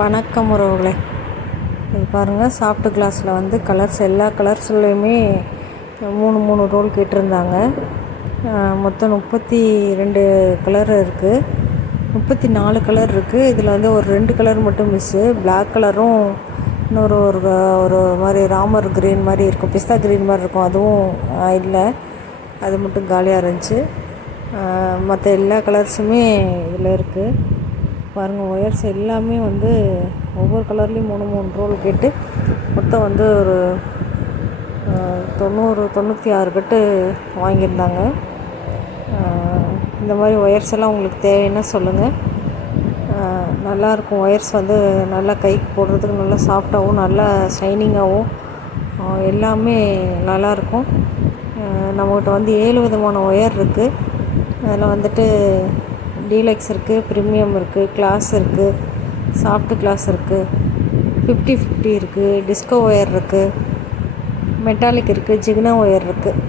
வணக்கம் உறவுகளே. இது பாருங்கள், சாஃப்ட் கிளாஸில் வந்து கலர்ஸ் எல்லா கலர்ஸ்லேயுமே மூணு மூணு ரோல் கேட்டிருந்தாங்க. மொத்தம் 32 கலர் இருக்குது, 34 கலர் இருக்குது. இதில் வந்து ஒரு 2 கலர் மட்டும் மிஸ்ஸு. பிளாக் கலரும் இன்னொரு ஒரு ஒரு மாதிரி ராமர் க்ரீன் மாதிரி இருக்கும், பிஸ்தா க்ரீன் மாதிரி இருக்கும், அதுவும் இல்லை. அது மட்டும் காலியாக இருந்துச்சு. மற்ற எல்லா கலர்ஸுமே இதில் இருக்குது. பாருங்கள், ஒயர்ஸ் எல்லாமே வந்து ஒவ்வொரு கலர்லேயும் 3 ரோல் கேட்டு மொத்தம் வந்து ஒரு 96 கட்டு வாங்கியிருந்தாங்க. இந்த மாதிரி ஒயர்ஸ் எல்லாம் உங்களுக்கு தேவைன்னா சொல்லுங்கள். நல்லாயிருக்கும். ஒயர்ஸ் வந்து நல்லா கைக்கு போடுறதுக்கு நல்லா சாஃப்டாகவும் நல்லா ஷைனிங்காகவும் எல்லாமே நல்லாயிருக்கும். நம்மகிட்ட வந்து 7 விதமான ஒயர் இருக்குது. அதில் வந்துட்டு டீலக்ஸ் இருக்குது, ப்ரீமியம் இருக்குது, கிளாஸ் இருக்குது, சாஃப்ட் கிளாஸ் இருக்குது, 50-50 இருக்குது, டிஸ்கோ ஒயர் இருக்குது, மெட்டாலிக் இருக்குது, ஜிக்னா ஒயர் இருக்குது.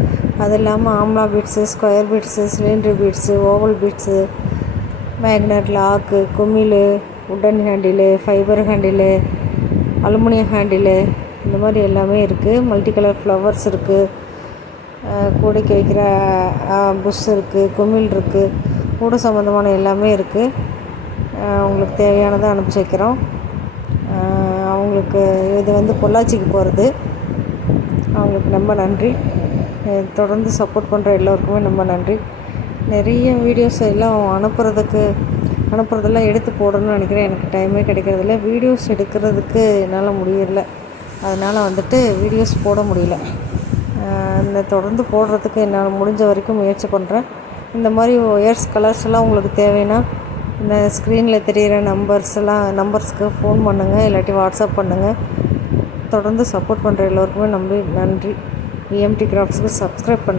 அது இல்லாமல் amla beads, square beads, cylinder beads, oval beads, magnet, lock, குமிழ், wooden handle, fibre handle, aluminium handle, இந்த மாதிரி எல்லாமே இருக்குது. மல்டி கலர் ஃப்ளவர்ஸ் இருக்குது, கூடைக்கு வைக்கிற புஷ் இருக்குது, குமிழ் இருக்குது, கூட சம்மந்தமான எல்லாமே இருக்குது. உங்களுக்கு தேவையானதை அனுப்பிச்சி வைக்கிறோம். அவங்களுக்கு இது வந்து பொள்ளாச்சிக்கு போகிறது. அவங்களுக்கு ரொம்ப நன்றி. தொடர்ந்து சப்போர்ட் பண்ணுற எல்லோருக்குமே ரொம்ப நன்றி. நிறைய வீடியோஸ் எல்லாம் அனுப்புறதெல்லாம் எடுத்து போடணும்னு நினைக்கிறேன். எனக்கு டைமே கிடைக்கிறதில்ல. வீடியோஸ் எடுக்கிறதுக்கு என்னால் முடியல. அதனால் வந்துட்டு வீடியோஸ் போட முடியல. இந்த தொடர்ந்து போடுறதுக்கு என்னால் முடிஞ்ச வரைக்கும் முயற்சி பண்ணுறேன். இந்த மாதிரி ஒயர்ஸ் கலர்ஸ் எல்லாம் உங்களுக்கு தேவைன்னா இந்த ஸ்க்ரீனில் தெரிகிற நம்பர்ஸ்க்கு ஃபோன் பண்ணுங்கள், இல்லாட்டி வாட்ஸ்அப் பண்ணுங்கள். தொடர்ந்து சப்போர்ட் பண்ணுற எல்லோருக்குமே நன்றி. EMT கிராஃப்ட்ஸ்க்கு சப்ஸ்கிரைப் பண்ணுங்கள்.